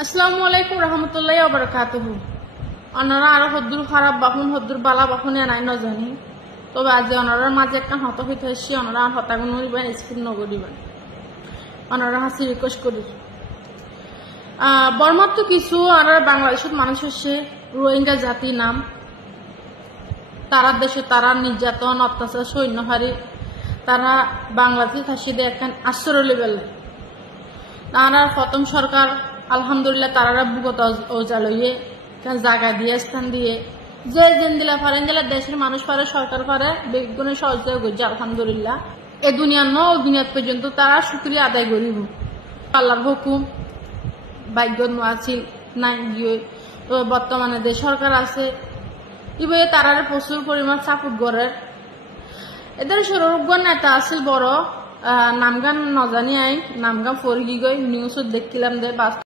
আসসালামু আলাইকুম রহমতুল্লাহি ওয়া বারাকাতুহু। অনারা আরো হদ্দুর খারাপ বাপুন হদ্দুর বালা বাপুন নাই ন জানি, তবে আজ অনারার মাঝে একটা হত হইতে আসছি। অনারা হতাগুন দিবেন, স্কুল নগর দিবেন, অনারা হাসি রিকোয়েস্ট করি। বর্মার তো কিছু আর বাংলাদেশের মানুষ হচ্ছে রোহিঙ্গা জাতি নাম, তারা দেশে তারা নির্যাতন অত্যাচার সৈন্য হারি তারা বাংলাদেশ হাসিদে এখন আশ্রয় লেবেল। তারা প্রথম সরকার আলহামদুলিল্লাহ তারা বুগত ওজা লইয়ে জায়গা দিয়ে স্থান দিয়ে যে দিন দিলা পারেন গেলে দেশের মানুষ পারে সরকার পারে বেগুনের সহযোগিতা করছে আলহামদুলিল্লাহ। এ দুনিয়া ন দুনিয়া পর্যন্ত তারা শুক্রিয়া আদায় করিব। আল্লাহর হুকুম ভাগ্য আছে নাই গিয়ে তো বর্তমানে যে সরকার আছে ইবে তারা প্রচুর পরিমাণ সাপোর্ট করে। এদের সৌরভ নেতা আছিল বড় নামগান নজানি আই নামগান ফরিগি গই নিউজত দেখছিলাম যে